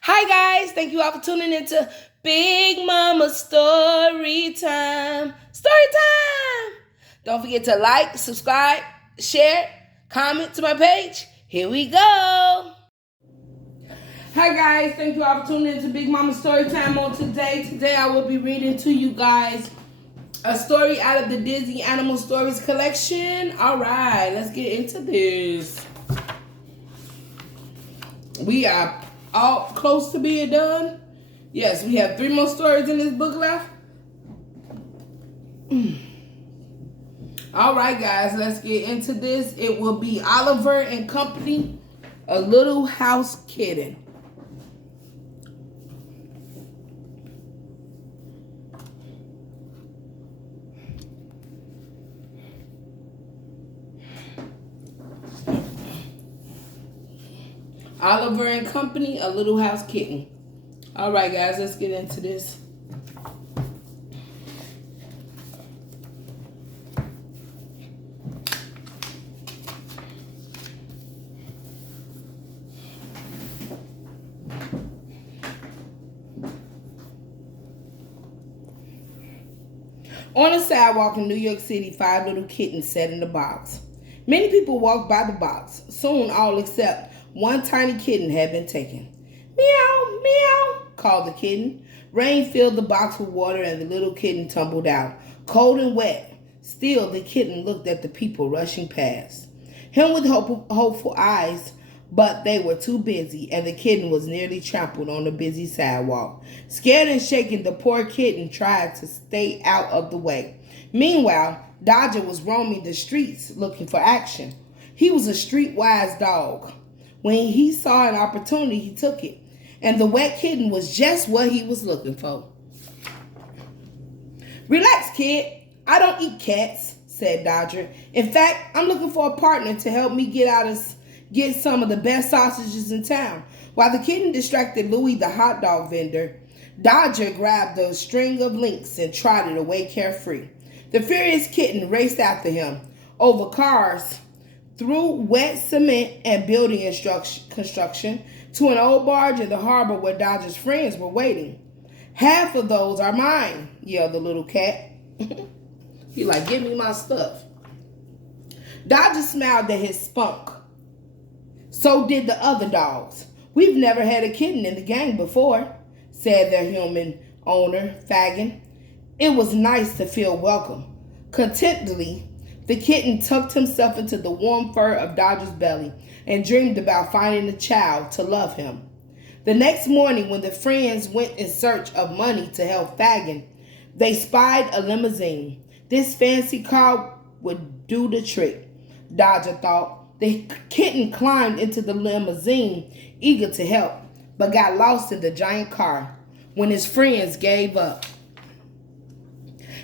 Hi guys, thank you all for tuning into Big Mama Story Time. Story time! Don't forget to like, subscribe, share, comment to my page. Here we go. Hi guys, thank you all for tuning into Big Mama Story Time on today. Today I will be reading to you guys a story out of the Disney Animal Stories collection. All right, let's get into this. We are all close to being done. Yes, we have 3 more stories in this book left. All right, guys, let's get into this. It will be Oliver and Company, A Little House Kitten. Oliver and Company, A Little House Kitten. All right, guys, let's get into this. On a sidewalk in New York City, 5 little kittens sat in the box. Many people walked by the box. Soon, all except one tiny kitten had been taken. Meow, meow, called the kitten. Rain filled the box with water and the little kitten tumbled out, cold and wet. Still, the kitten looked at the people rushing past him with hopeful eyes, but they were too busy, and the kitten was nearly trampled on the busy sidewalk. Scared and shaken, the poor kitten tried to stay out of the way. Meanwhile, Dodger was roaming the streets looking for action. He was a streetwise dog. When he saw an opportunity, he took it, and the wet kitten was just what he was looking for. Relax, kid. I don't eat cats, said Dodger. In fact, I'm looking for a partner to help me get some of the best sausages in town. While the kitten distracted Louie, the hot dog vendor, Dodger grabbed a string of links and trotted away carefree. The furious kitten raced after him, over cars, through wet cement and building construction, to an old barge in the harbor where Dodger's friends were waiting. Half of those are mine, yelled the little cat. He like, give me my stuff. Dodger smiled at his spunk. So did the other dogs. We've never had a kitten in the gang before, said their human owner, Fagin. It was nice to feel welcome. Contentedly, the kitten tucked himself into the warm fur of Dodger's belly and dreamed about finding a child to love him. The next morning, when the friends went in search of money to help Fagin, they spied a limousine. This fancy car would do the trick, Dodger thought. The kitten climbed into the limousine, eager to help, but got lost in the giant car when his friends gave up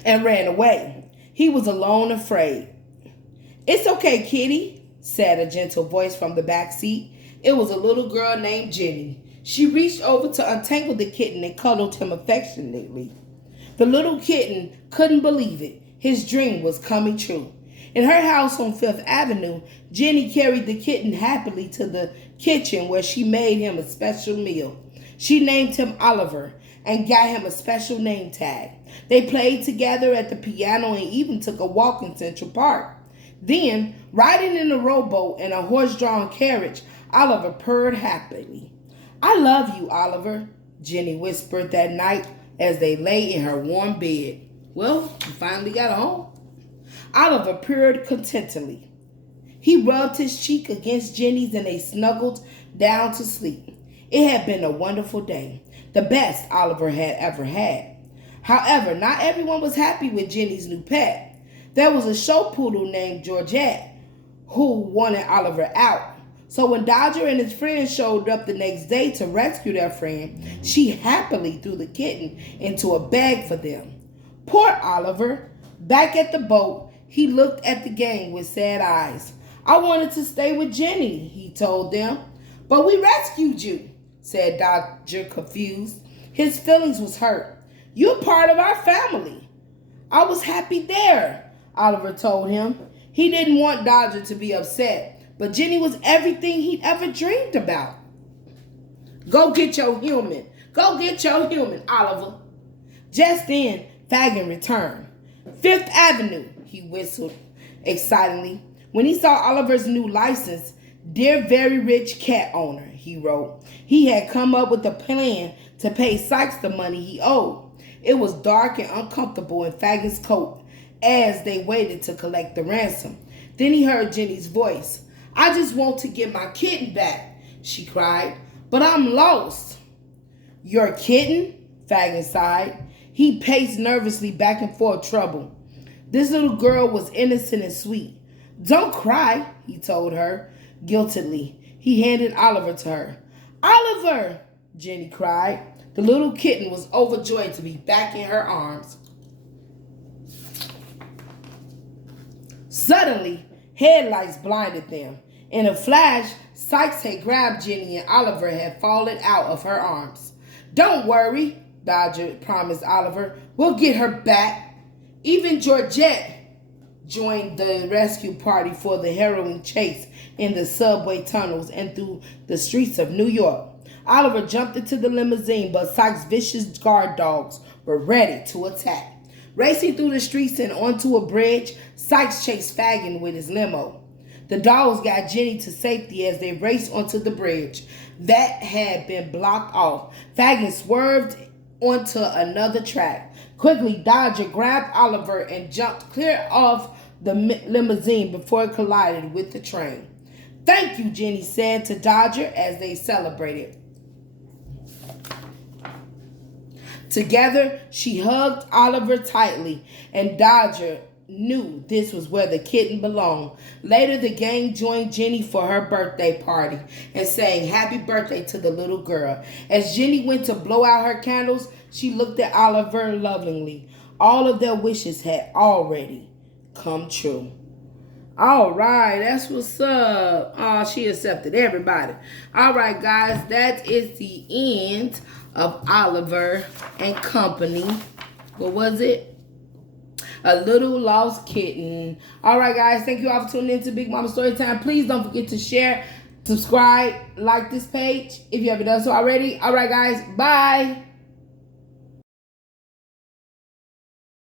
and ran away. He was alone, afraid. It's okay, kitty, said a gentle voice from the back seat. It was a little girl named Jenny. She reached over to untangle the kitten and cuddled him affectionately. The little kitten couldn't believe it. His dream was coming true. In her house on Fifth Avenue, Jenny carried the kitten happily to the kitchen where she made him a special meal. She named him Oliver and got him a special name tag. They played together at the piano and even took a walk in Central Park. Then, riding in a rowboat and a horse-drawn carriage, Oliver purred happily. I love you, Oliver, Jenny whispered that night as they lay in her warm bed. Well, you finally got home. Oliver purred contentedly. He rubbed his cheek against Jenny's and they snuggled down to sleep. It had been a wonderful day, the best Oliver had ever had. However, not everyone was happy with Jenny's new pet. There was a show poodle named Georgette who wanted Oliver out. So when Dodger and his friends showed up the next day to rescue their friend, she happily threw the kitten into a bag for them. Poor Oliver. Back at the boat, he looked at the gang with sad eyes. I wanted to stay with Jenny, he told them. But we rescued you, said Dodger, confused. His feelings was hurt. You're part of our family. I was happy there, Oliver told him. He didn't want Dodger to be upset, but Jenny was everything he'd ever dreamed about. Go get your human. Go get your human, Oliver. Just then, Fagin returned. Fifth Avenue, he whistled excitedly. When he saw Oliver's new license, "Dear very rich cat owner," he wrote. He had come up with a plan to pay Sykes the money he owed. It was dark and uncomfortable in Fagin's coat as they waited to collect the ransom. Then he heard Jenny's voice. "I just want to get my kitten back," she cried, "but I'm lost." "Your kitten?" Fagin sighed. He paced nervously back and forth, troubled. This little girl was innocent and sweet. "Don't cry," he told her, guiltily. He handed Oliver to her. "Oliver!" Jenny cried. The little kitten was overjoyed to be back in her arms. Suddenly, headlights blinded them. In a flash, Sykes had grabbed Jenny and Oliver had fallen out of her arms. "Don't worry," Dodger promised Oliver. "We'll get her back." Even Georgette joined the rescue party for the harrowing chase in the subway tunnels and through the streets of New York. Oliver jumped into the limousine, but Sykes' vicious guard dogs were ready to attack. Racing through the streets and onto a bridge, Sykes chased Fagin with his limo. The dogs got Jenny to safety as they raced onto the bridge that had been blocked off. Fagin swerved onto another track. Quickly, Dodger grabbed Oliver and jumped clear off the limousine before it collided with the train. "Thank you," Jenny said to Dodger as they celebrated. Together, she hugged Oliver tightly, and Dodger knew this was where the kitten belonged. Later, the gang joined Jenny for her birthday party and sang happy birthday to the little girl. As Jenny went to blow out her candles, she looked at Oliver lovingly. All of their wishes had already come true. All right, that's what's up. Oh, she accepted everybody. All right, guys, that is the end of Oliver and Company. What was it? A Little Lost Kitten. All right, guys, thank you all for tuning in to Big Mama Storytime. Please don't forget to share, subscribe, like this page if you haven't done so already. All right, guys, bye.